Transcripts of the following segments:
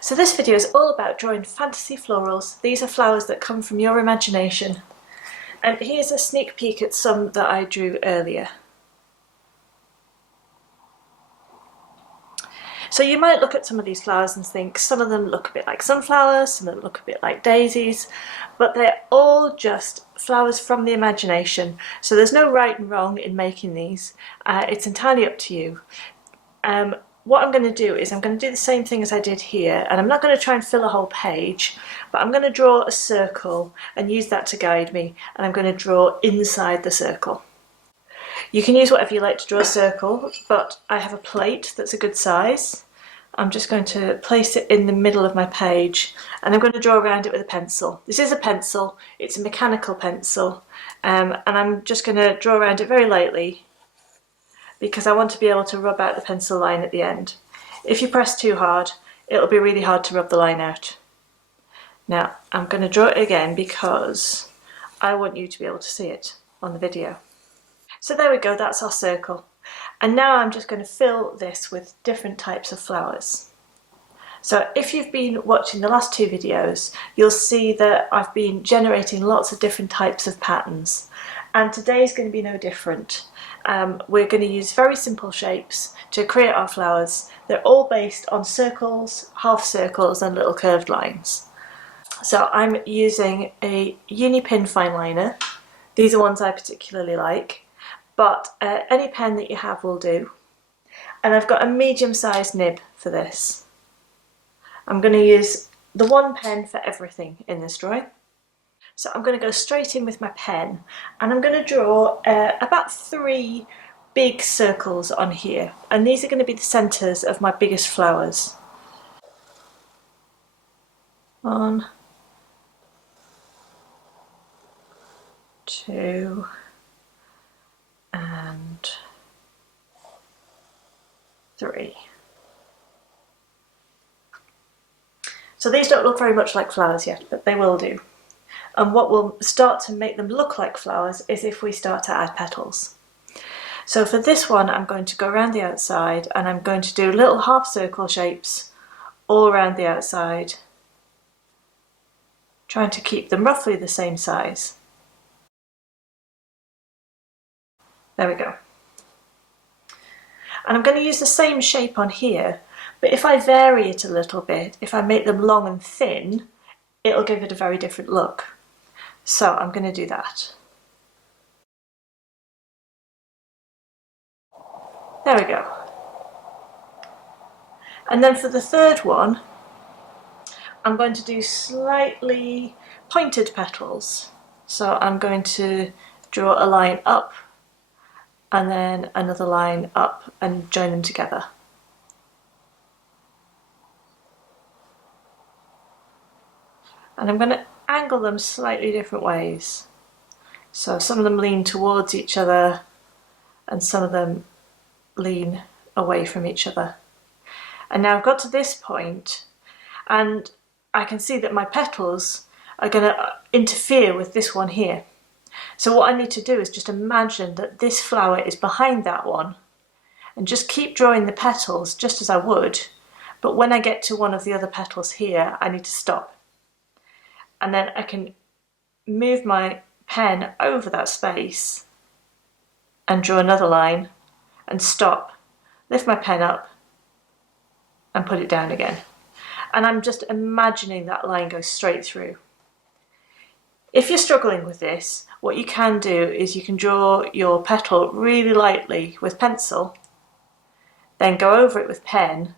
So this video is all about drawing fantasy florals. These are flowers that come from your imagination. And here's a sneak peek at some that I drew earlier. So you might look at some of these flowers and think some of them look a bit like sunflowers, some of them look a bit like daisies, but they're all just flowers from the imagination. So there's no right and wrong in making these. It's entirely up to you. What I'm going to do is I'm going to do the same thing as I did here, and I'm not going to try and fill a whole page, but I'm going to draw a circle and use that to guide me, and I'm going to draw inside the circle. You can use whatever you like to draw a circle, but I have a plate that's a good size. I'm just going to place it in the middle of my page, and I'm going to draw around it with a pencil. This is a pencil, it's a mechanical pencil, and I'm just going to draw around it very lightly, because I want to be able to rub out the pencil line at the end. If you press too hard, it'll be really hard to rub the line out. Now, I'm going to draw it again because I want you to be able to see it on the video. So there we go, that's our circle. And now I'm just going to fill this with different types of flowers. So if you've been watching the last two videos, you'll see that I've been generating lots of different types of patterns. And today's going to be no different. We're going to use very simple shapes to create our flowers. They're all based on circles, half circles and little curved lines. So I'm using a Unipin Fineliner. These are ones I particularly like, but any pen that you have will do. And I've got a medium-sized nib for this. I'm going to use the one pen for everything in this drawing. So I'm going to go straight in with my pen, and I'm going to draw about 3 big circles on here, and these are going to be the centres of my biggest flowers. 1, 2, and 3. So these don't look very much like flowers yet, but they will do. And what will start to make them look like flowers is if we start to add petals. So for this one, I'm going to go around the outside, and I'm going to do little half circle shapes all around the outside, trying to keep them roughly the same size. There we go. And I'm going to use the same shape on here, but if I vary it a little bit, if I make them long and thin, it'll give it a very different look. So I'm going to do that. There we go. And then for the third one, I'm going to do slightly pointed petals. So I'm going to draw a line up and then another line up and join them together. And I'm going to angle them slightly different ways. So some of them lean towards each other and some of them lean away from each other. And now I've got to this point, and I can see that my petals are going to interfere with this one here. So what I need to do is just imagine that this flower is behind that one, and just keep drawing the petals just as I would, but when I get to one of the other petals here, I need to stop. And then I can move my pen over that space and draw another line and stop, lift my pen up and put it down again. And I'm just imagining that line goes straight through. If you're struggling with this, what you can do is you can draw your petal really lightly with pencil, then go over it with pen,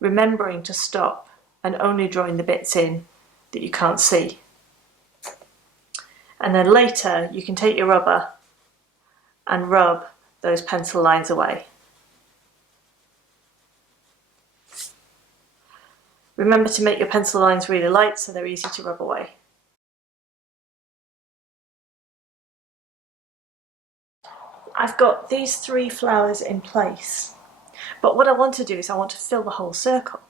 remembering to stop and only drawing the bits in that you can't see. And then later you can take your rubber and rub those pencil lines away. Remember to make your pencil lines really light so they're easy to rub away. I've got these 3 flowers in place, but what I want to do is I want to fill the whole circle.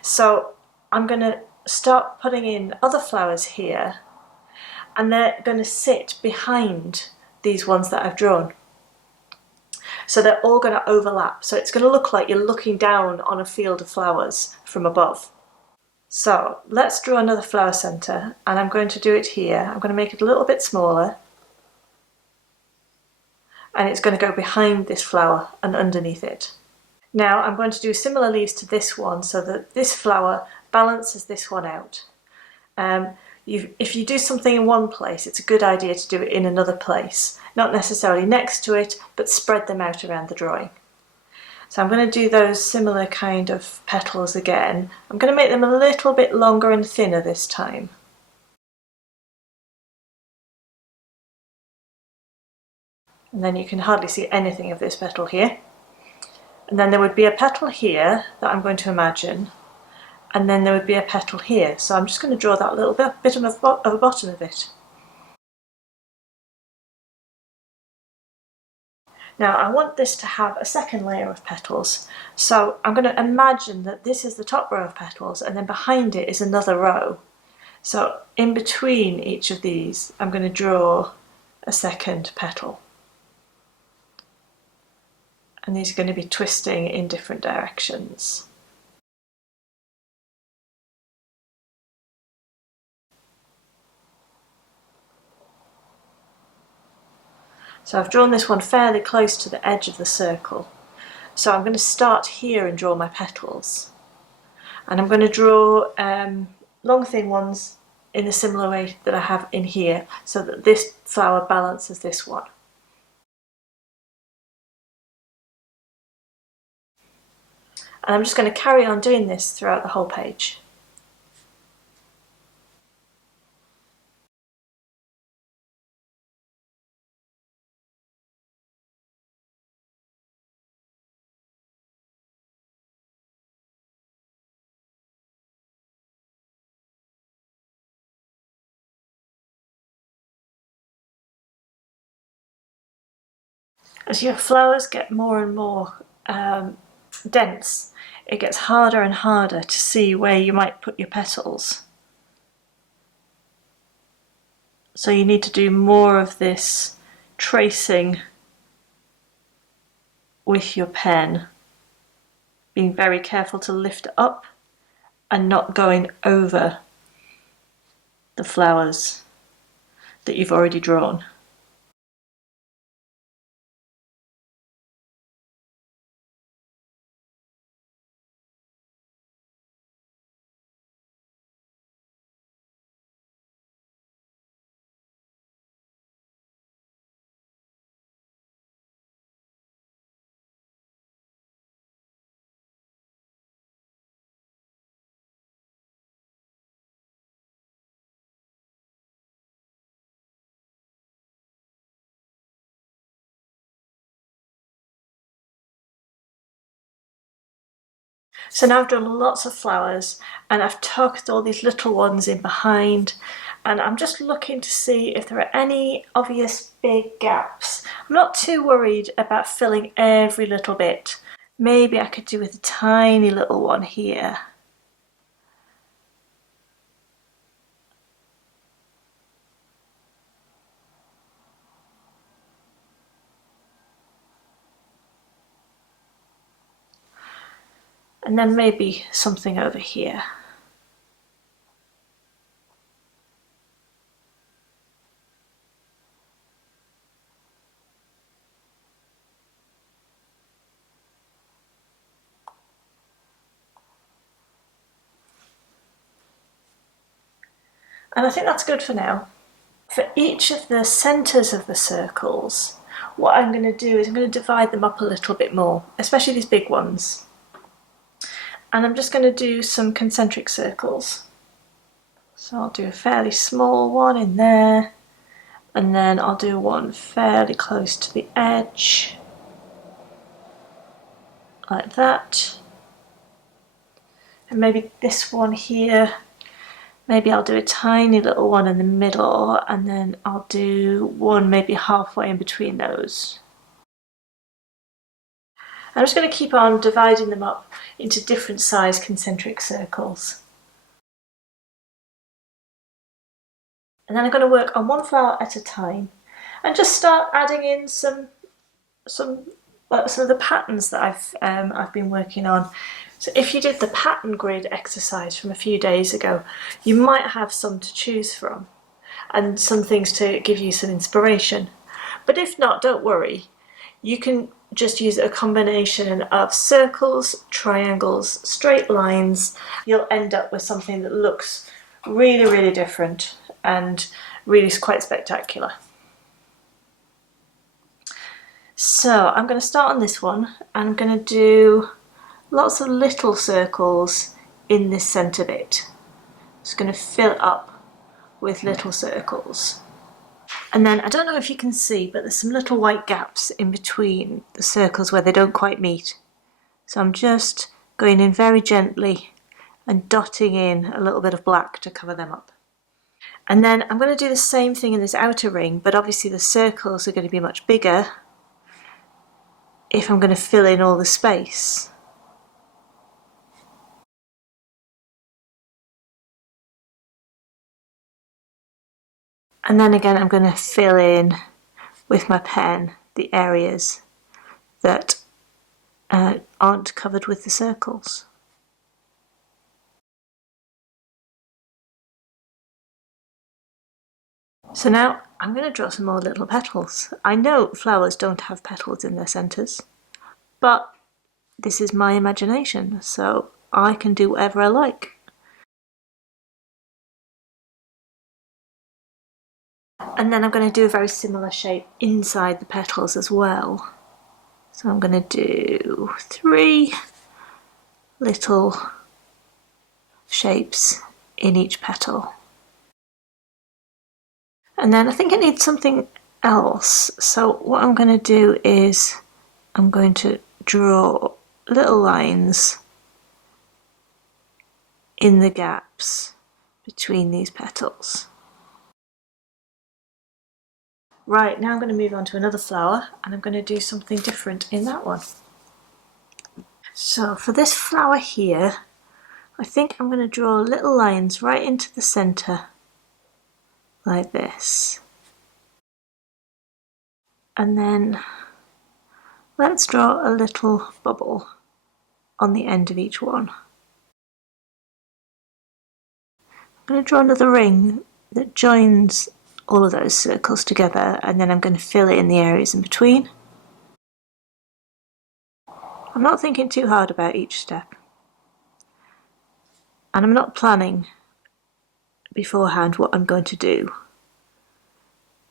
So I'm going to start putting in other flowers here, and they're going to sit behind these ones that I've drawn. So they're all going to overlap. So it's going to look like you're looking down on a field of flowers from above. So let's draw another flower centre, and I'm going to do it here. I'm going to make it a little bit smaller, and it's going to go behind this flower and underneath it. Now I'm going to do similar leaves to this one so that this flower balances this one out. If you do something in one place, it's a good idea to do it in another place. Not necessarily next to it, but spread them out around the drawing. So I'm going to do those similar kind of petals again. I'm going to make them a little bit longer and thinner this time. And then you can hardly see anything of this petal here. And then there would be a petal here that I'm going to imagine. And then there would be a petal here. So I'm just going to draw that little bit of a bottom of it. Now I want this to have a second layer of petals, so I'm going to imagine that this is the top row of petals and then behind it is another row. So in between each of these I'm going to draw a second petal. And these are going to be twisting in different directions. So I've drawn this one fairly close to the edge of the circle. So I'm going to start here and draw my petals. And I'm going to draw long thin ones in a similar way that I have in here, so that this flower balances this one. And I'm just going to carry on doing this throughout the whole page. As your flowers get more and more dense, it gets harder and harder to see where you might put your petals. So you need to do more of this tracing with your pen, being very careful to lift up and not going over the flowers that you've already drawn. So now I've done lots of flowers and I've tucked all these little ones in behind, and I'm just looking to see if there are any obvious big gaps. I'm not too worried about filling every little bit. Maybe I could do with a tiny little one here. And then maybe something over here. And I think that's good for now. For each of the centres of the circles, what I'm going to do is I'm going to divide them up a little bit more, especially these big ones. And I'm just going to do some concentric circles. So I'll do a fairly small one in there, and then I'll do one fairly close to the edge, like that. And maybe this one here, maybe I'll do a tiny little one in the middle, and then I'll do one maybe halfway in between those. I'm just going to keep on dividing them up into different size concentric circles. And then I'm going to work on one flower at a time and just start adding in some some of the patterns that I've been working on. So if you did the pattern grid exercise from a few days ago, you might have some to choose from and some things to give you some inspiration. But if not, don't worry. You can just use a combination of circles, triangles, straight lines. You'll end up with something that looks really, really different and really quite spectacular. So I'm going to start on this one. I'm going to do lots of little circles in this centre bit. Just going to fill it up with little circles. And then I don't know if you can see, but there's some little white gaps in between the circles where they don't quite meet. So I'm just going in very gently and dotting in a little bit of black to cover them up. And then I'm going to do the same thing in this outer ring, but obviously the circles are going to be much bigger if I'm going to fill in all the space. And then again I'm going to fill in with my pen the areas that aren't covered with the circles. So now I'm going to draw some more little petals. I know flowers don't have petals in their centres, but this is my imagination, so I can do whatever I like. And then I'm going to do a very similar shape inside the petals as well. So I'm going to do 3 little shapes in each petal. And then I think it needs something else. So what I'm going to do is I'm going to draw little lines in the gaps between these petals. Right, now I'm going to move on to another flower and I'm going to do something different in that one. So for this flower here, I think I'm going to draw little lines right into the centre, like this. And then let's draw a little bubble on the end of each one. I'm going to draw another ring that joins all of those circles together, and then I'm going to fill in the areas in between. I'm not thinking too hard about each step, and I'm not planning beforehand what I'm going to do.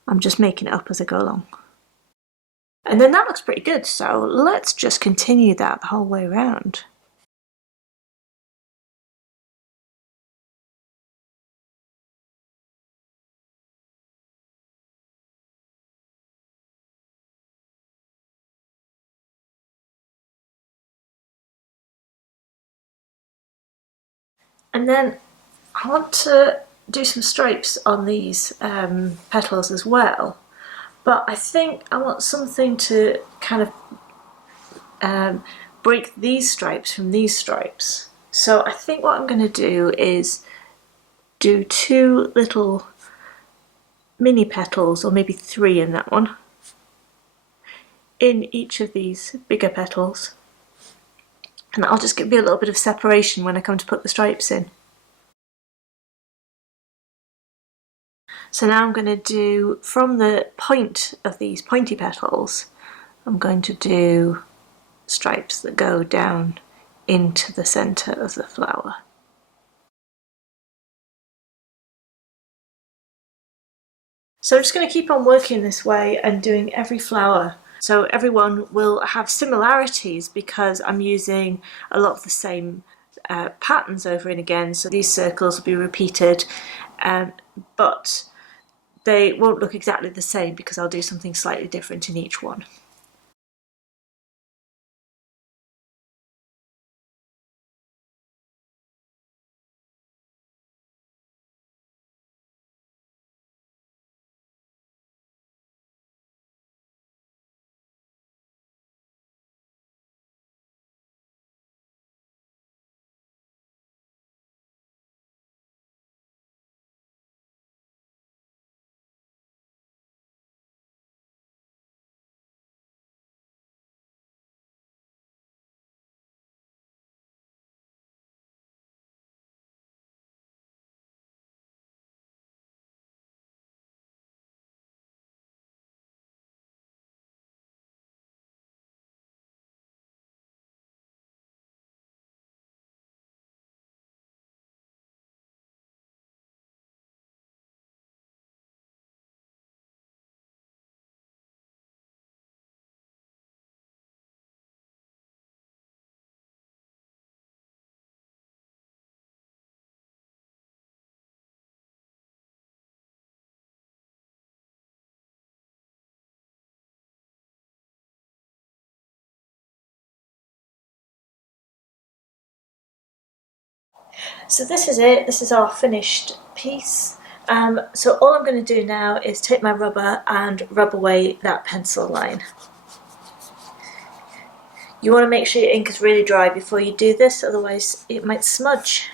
I'm just making it up as I go along. And then that looks pretty good, so let's just continue that the whole way around. And then I want to do some stripes on these petals as well, but I think I want something to kind of break these stripes from these stripes. So I think what I'm going to do is do 2 little mini petals, or maybe 3 in that one, in each of these bigger petals, and that'll just give me a little bit of separation when I come to put the stripes in. So now I'm going to do, from the point of these pointy petals, I'm going to do stripes that go down into the centre of the flower. So I'm just going to keep on working this way and doing every flower. So everyone will have similarities because I'm using a lot of the same patterns over and again. So these circles will be repeated, but they won't look exactly the same because I'll do something slightly different in each one. So this is it, this is our finished piece. So all I'm going to do now is take my rubber and rub away that pencil line. You want to make sure your ink is really dry before you do this, otherwise it might smudge.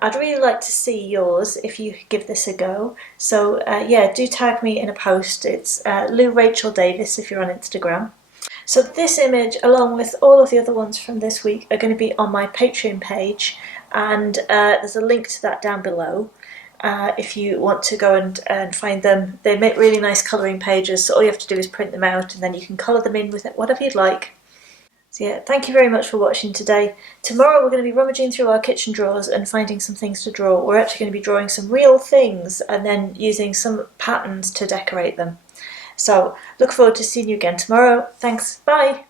I'd really like to see yours if you give this a go. So yeah, do tag me in a post. It's Lou Rachel Davis if you're on Instagram. So this image, along with all of the other ones from this week, are going to be on my Patreon page, and there's a link to that down below. If you want to go and find them. They make really nice colouring pages, so all you have to do is print them out and then you can colour them in with it, whatever you'd like. So yeah, thank you very much for watching today. Tomorrow we're going to be rummaging through our kitchen drawers and finding some things to draw. We're actually going to be drawing some real things and then using some patterns to decorate them. So look forward to seeing you again tomorrow. Thanks, bye!